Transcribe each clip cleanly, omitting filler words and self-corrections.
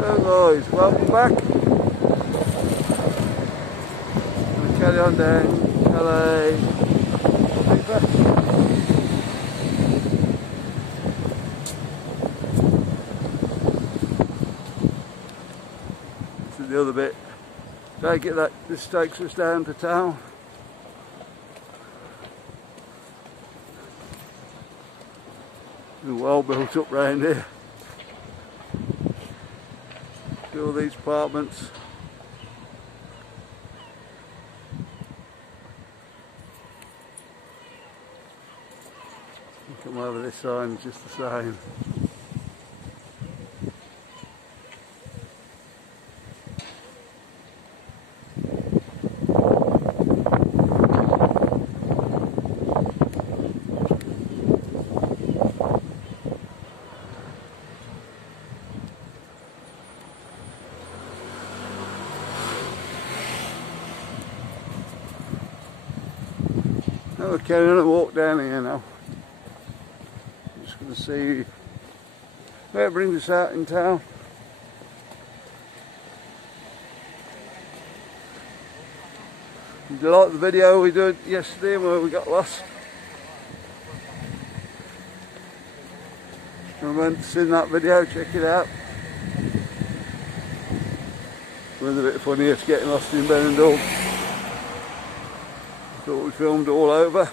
Hello guys, welcome back. We'll carry on down Calais. This is the other bit. Take it that this takes us down to town. It's well built up round here. All these apartments. Come over this side, it's just the same. We're carrying on a walk down here now. I'm just going to see where it brings us out in town. Did you like the video we did yesterday where we got lost? If you haven't seen that video, check it out. It was a bit funny us getting lost in Benidorm. Thought we filmed all over.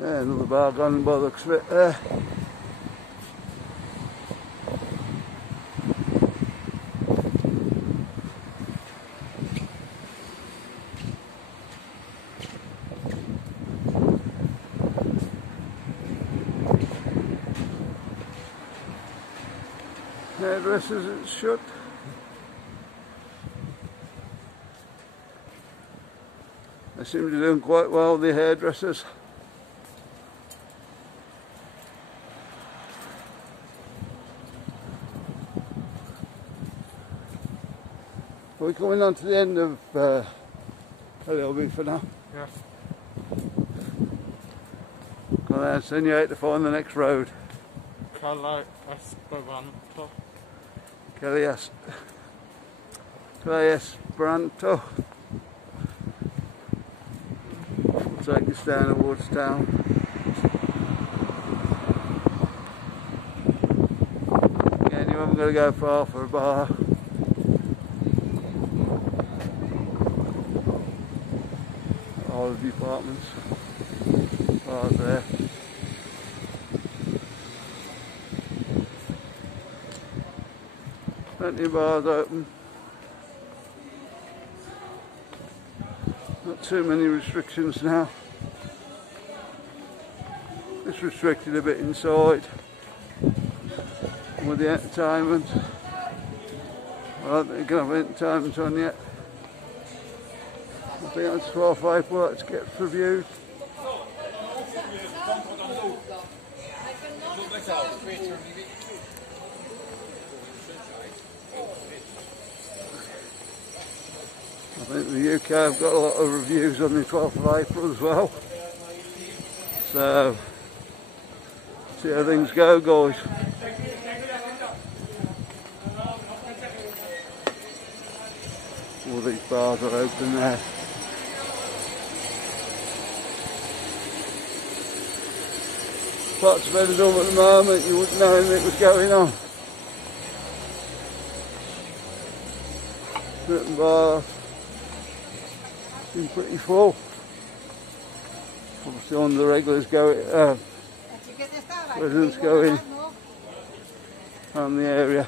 Yeah, another bar gone by the looks of it there. Hairdressers, it's shut. They seem to be doing quite well, the hairdressers. We're coming on to the end of Calais for now. Yeah. Come on, send you out to find the next road. Calais Esperanto. Calais Esperanto. We'll take us down towards town. Again, you haven't got to go far for a bar. All of the apartments, bars there. Plenty of bars open. Not too many restrictions now. It's restricted a bit inside with the entertainment. I don't think you can have entertainment on yet. I think that's 12 April, let's get reviews. I think the UK have got a lot of reviews on the 12th of April as well. So, see how things go, guys. All these bars are open there. Parts of Benidorm at the moment, you wouldn't know anything was going on. Certain bars seem pretty full. Obviously on the regulars go, residents go in from the area.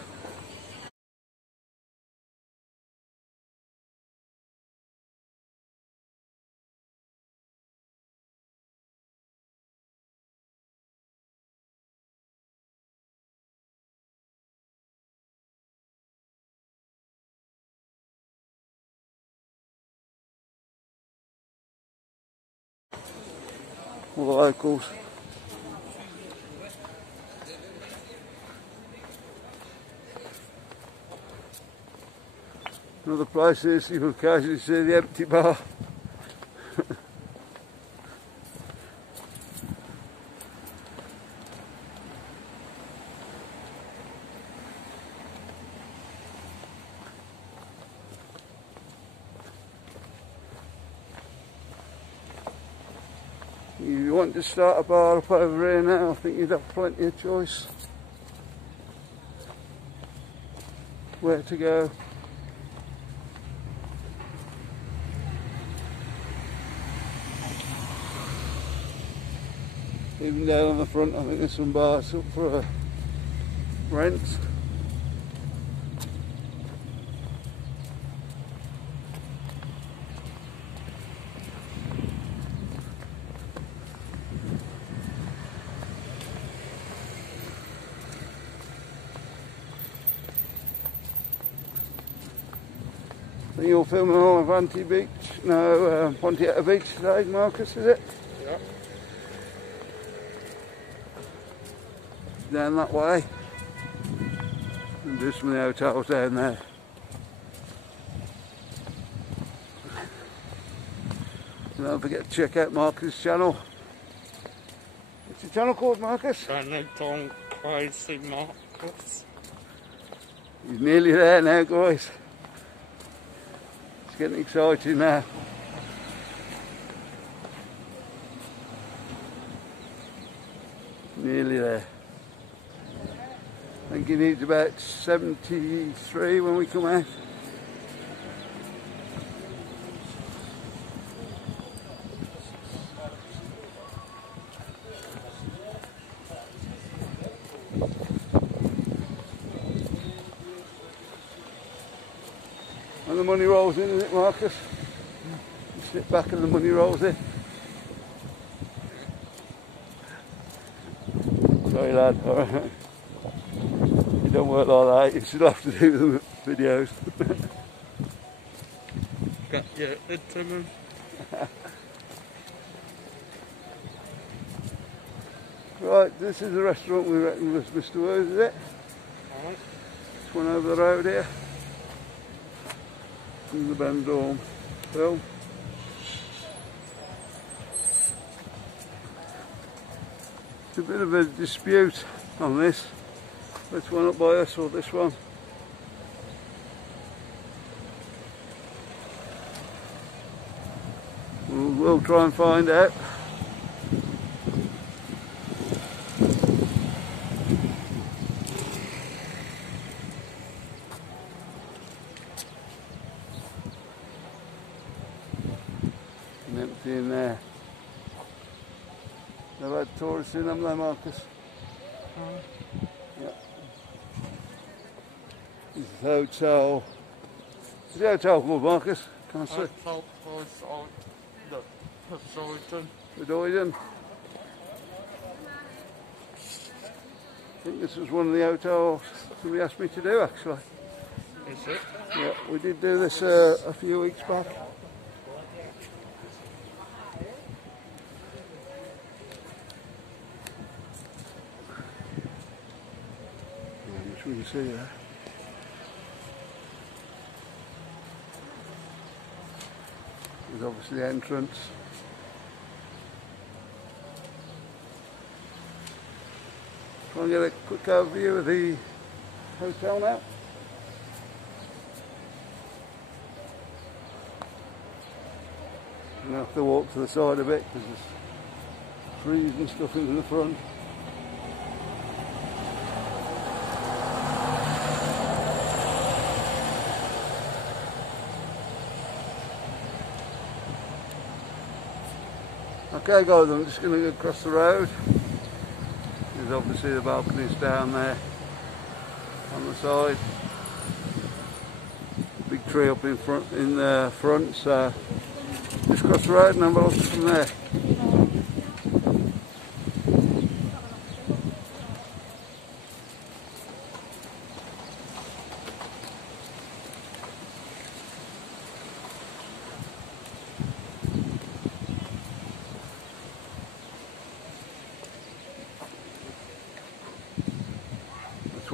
all the locals. Another place is you will occasionally see the empty bar. If you want to start a bar up over here now, I think you'd have plenty of choice where to go. Even down on the front, I think there's some bars up for rent. I think you're filming on Avanti Beach, no, Pontiac Beach today, Marcus, is it? Yeah. Down that way, and just some of the hotels down there. And don't forget to check out Marcus' channel. What's your channel called, Marcus? Benidorm Crazy Marcus. He's nearly there now, guys. It's getting exciting now. Nearly there. I think he needs about 73 when we come out. And the money rolls in, isn't it, Marcus? You sit back and the money rolls in. Sorry, lad. All right. You don't work like that, you should have to do the videos. Got your internet. Right, this is the restaurant we reckon was Mr. Wood, is it? Alright. This one over the road here. From the Benidorm film. It's a bit of a dispute on this. Which one up by us or this one? We'll try and find out. And empty in there. They've had tourists in them there, Marcus? Yeah. This is the hotel. Is the hotel called, Marcus? Can't see. HOTEL Poseidon. Poseidon. I think this was one of the hotels somebody asked me to do, actually. Is it? Yeah, we did do this a few weeks back. Which we can see there. There's obviously the entrance. Try and get a quick overview of the hotel now. I'm going to have to walk to the side a bit because there's trees and stuff in the front. Okay guys, I'm just going to go across the road. There's obviously the balconies down there on the side. Big tree up in front, so just cross the road and have a look from there.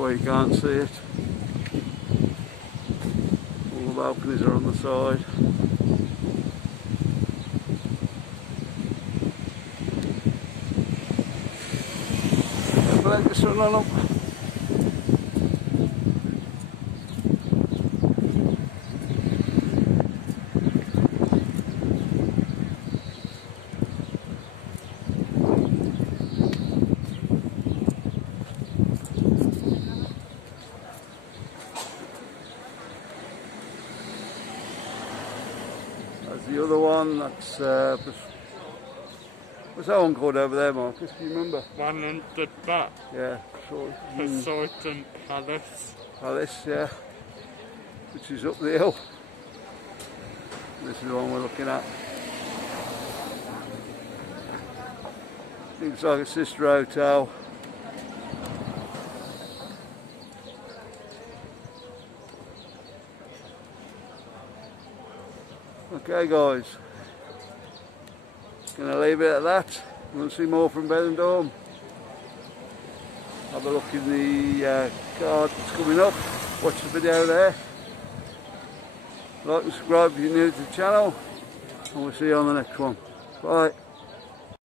why you can't see it. All the balconies are on the side. Let the sun on up. That's the other one, that's what's that one called over there, Marcus? Do you remember? One on the back. Yeah, Poseidon Palace. Palace, yeah, which is up the hill. This is the one we're looking at. Looks like a sister hotel. Okay guys, gonna leave it at that. You want to see more from Benidorm? Have a look in the card that's coming up. Watch the video there. Like and subscribe if you're new to the channel, and we'll see you on the next one. Bye.